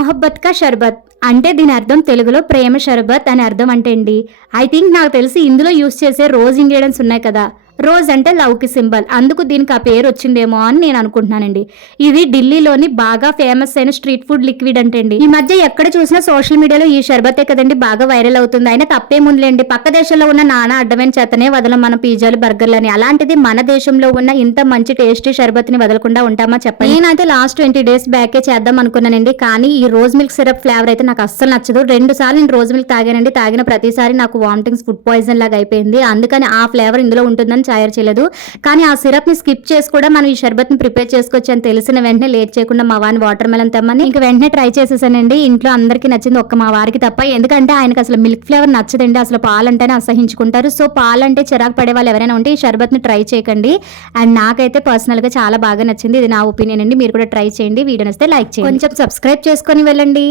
మొహబ్బత్ కా షర్బత్? అంటే దీని అర్థం తెలుగులో ప్రేమ షర్బత్ అని అర్థం అంటే అండి ఐ థింక్ నాకు తెలిసి ఇందులో యూస్ చేసే రోజ్ ఇంగ్రీడియంట్స్ ఉన్నాయి కదా. రోజ్ అంటే లవ్కి సింబల్. అందుకు దీనికి ఆ పేరు వచ్చిందేమో అని నేను అనుకుంటున్నానండి. ఇది ఢిల్లీలోని బాగా ఫేమస్ అయిన స్ట్రీట్ ఫుడ్ లిక్విడ్ అంటే అండి ఈ మధ్య ఎక్కడ చూసినా సోషల్ మీడియాలో ఈ షర్బతే కదండి బాగా వైరల్ అవుతుంది. అయినా తప్పేముందిలేండి పక్క దేశంలో ఉన్న నానా అడ్డమైన చేతనే వదలం మన పిజ్జాలు బర్గర్లని. అలాంటిది మన దేశంలో ఉన్న ఇంత మంచి టేస్టీ షర్బత్ని వదలకుండా ఉంటామా చెప్పండి. నేనైతే లాస్ట్ ట్వంటీ డేస్ బ్యాకే చేద్దాం అనుకున్నానండి. కానీ ఈ రోజ్ మిల్క్ సిరప్ ఫ్లేవర్ అయితే నాకు అస్సలు నచ్చదు. రెండు సార్లు నేను రోజ్ మిల్క్ తాగానండి. తాగిన ప్రతిసారి నాకు వామిటింగ్స్ ఫుడ్ పాయిజన్ లాగా అయిపోయింది. అందుకని ఆ ఫ్లేవర్ ఇందులో ఉంటుందని తయారు చేయలేదు. కానీ ఆ సిరప్ని స్కిప్ చేసి కూడా మనం ఈ షర్బత్ని ప్రిపేర్ చేసుకోవచ్చు అని తెలిసిన వెంటనే లేట్ చేయకుండా మా వారిని వాటర్ మెలన్ తెమ్మని ఇంకా వెంటనే ట్రై చేసేసానండి. ఇంట్లో అందరికీ నచ్చింది ఒక్క మా వారికి తప్ప. ఎందుకంటే ఆయనకు అసలు మిల్క్ ఫ్లేవర్ నచ్చదండి. అసలు పాలంటేనే అసహించుకుంటారు. సో పాలంటే చిరాకు పడే వాళ్ళు ఎవరైనా ఉంటే ఈ షర్బత్ని ట్రై చేయకండి. అండ్ నాకైతే పర్సనల్గా చాలా బాగా నచ్చింది. ఇది నా ఒపీనియన్ అండి. మీరు కూడా ట్రై చేయండి. వీడియో నచ్చితే లైక్ చేయండి. కొంచెం సబ్స్క్రైబ్ చేసుకొని వెళ్ళండి.